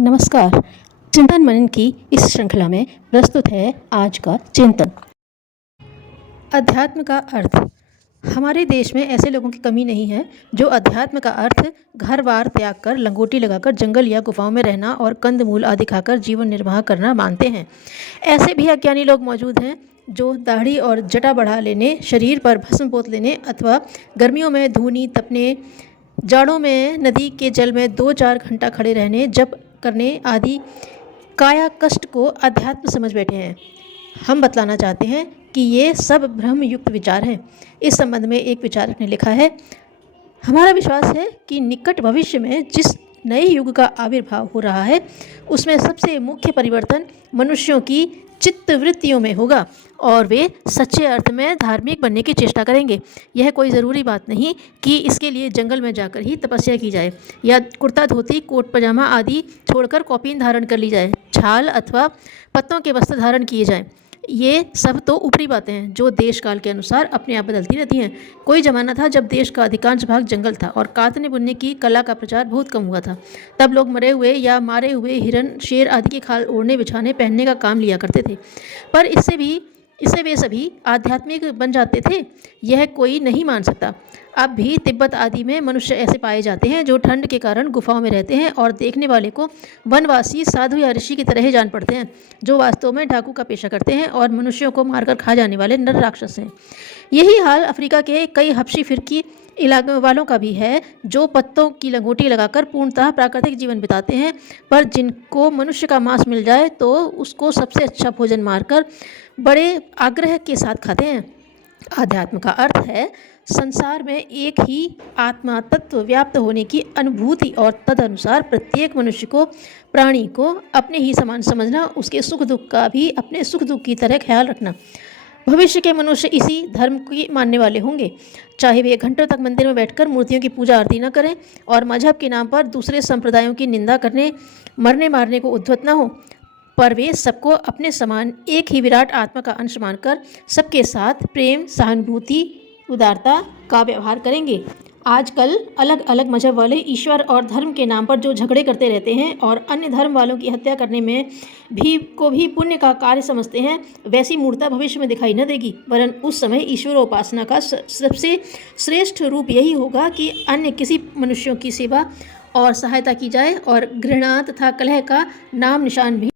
नमस्कार। चिंतन मनन की इस श्रृंखला में प्रस्तुत है आज का चिंतन। अध्यात्म का अर्थ। हमारे देश में ऐसे लोगों की कमी नहीं है जो अध्यात्म का अर्थ घर बार त्याग कर, लंगोटी लगाकर जंगल या गुफाओं में रहना और कंदमूल आदि खाकर जीवन निर्वाह करना मानते हैं। ऐसे भी अज्ञानी लोग मौजूद हैं जो दाढ़ी और जटा बढ़ा लेने, शरीर पर भस्म पोत लेने अथवा गर्मियों में धूनी तपने, जाड़ों में नदी के जल में 2-4 घंटा खड़े रहने, जप करने आदि काया कष्ट को अध्यात्म समझ बैठे हैं। हम बतलाना चाहते हैं कि ये सब भ्रम युक्त विचार हैं। इस संबंध में एक विचारक ने लिखा है, हमारा विश्वास है कि निकट भविष्य में जिस नए युग का आविर्भाव हो रहा है उसमें सबसे मुख्य परिवर्तन मनुष्यों की चित्तवृत्तियों में होगा और वे सच्चे अर्थ में धार्मिक बनने की चेष्टा करेंगे। यह कोई ज़रूरी बात नहीं कि इसके लिए जंगल में जाकर ही तपस्या की जाए या कुर्ता धोती कोट पजामा आदि छोड़कर कौपीन धारण कर ली जाए, छाल अथवा पत्तों के वस्त्र धारण किए जाएं। ये सब तो ऊपरी बातें हैं जो देश काल के अनुसार अपने आप बदलती रहती हैं। कोई ज़माना था जब देश का अधिकांश भाग जंगल था और कातने बुनने की कला का प्रचार बहुत कम हुआ था। तब लोग मरे हुए या मारे हुए हिरन, शेर आदि की खाल ओढ़ने, बिछाने, पहनने का काम लिया करते थे। पर इससे वे सभी आध्यात्मिक बन जाते थे, यह कोई नहीं मान सकता। अब भी तिब्बत आदि में मनुष्य ऐसे पाए जाते हैं जो ठंड के कारण गुफाओं में रहते हैं और देखने वाले को वनवासी साधु या ऋषि की तरह ही जान पड़ते हैं, जो वास्तव में डाकू का पेशा करते हैं और मनुष्यों को मारकर खा जाने वाले नर राक्षस हैं। यही हाल अफ्रीका के कई हबशी फिरकी इलाके वालों का भी है, जो पत्तों की लंगोटी लगाकर पूर्णतः प्राकृतिक जीवन बिताते हैं, पर जिनको मनुष्य का मांस मिल जाए तो उसको सबसे अच्छा भोजन मारकर बड़े आग्रह के साथ खाते हैं। आध्यात्म का अर्थ है संसार में एक ही आत्मा तत्व व्याप्त होने की अनुभूति और तदनुसार प्रत्येक मनुष्य को, प्राणी को अपने ही समान समझना, उसके सुख दुख का भी अपने सुख दुख की तरह ख्याल रखना। भविष्य के मनुष्य इसी धर्म की मानने वाले होंगे, चाहे वे घंटों तक मंदिर में बैठकर मूर्तियों की पूजा आरती न करें और मजहब के नाम पर दूसरे संप्रदायों की निंदा करने, मरने मारने को उद्धत न हो, पर वे सबको अपने समान एक ही विराट आत्मा का अंश मानकर सबके साथ प्रेम, सहानुभूति, उदारता का व्यवहार करेंगे। आजकल अलग अलग मजहब वाले ईश्वर और धर्म के नाम पर जो झगड़े करते रहते हैं और अन्य धर्म वालों की हत्या करने में भी पुण्य का कार्य समझते हैं, वैसी मूर्ता भविष्य में दिखाई न देगी, वरन उस समय ईश्वर उपासना का सबसे श्रेष्ठ रूप यही होगा कि अन्य किसी मनुष्यों की सेवा और सहायता की जाए और घृणा तथा कलह का नाम निशान भी